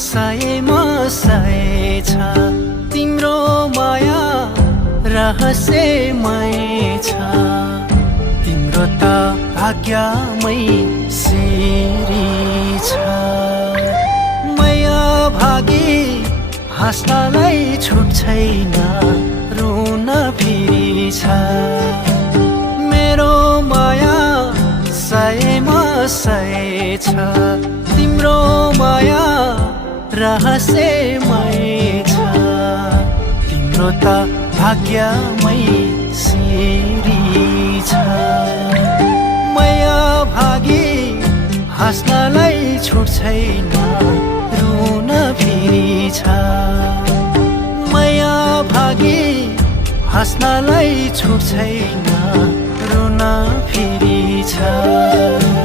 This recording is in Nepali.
सयमा सय छ तिम्रो माया रहस्यमय छ तिम्रो त भाग्यमै सिरी छ माया भागी हाँस्नलाई छुट छैन रुन फेरि छ मेरो माया सयमा सय छ तिम्रो माया रहस्यमय छ तिम्रो त भाग्यमै सिरी छ माया भागी हाँस्नलाई छुट छैन रुन फेरि छ माया भागी हाँस्नलाई छुट छैन रुन फेरि छ।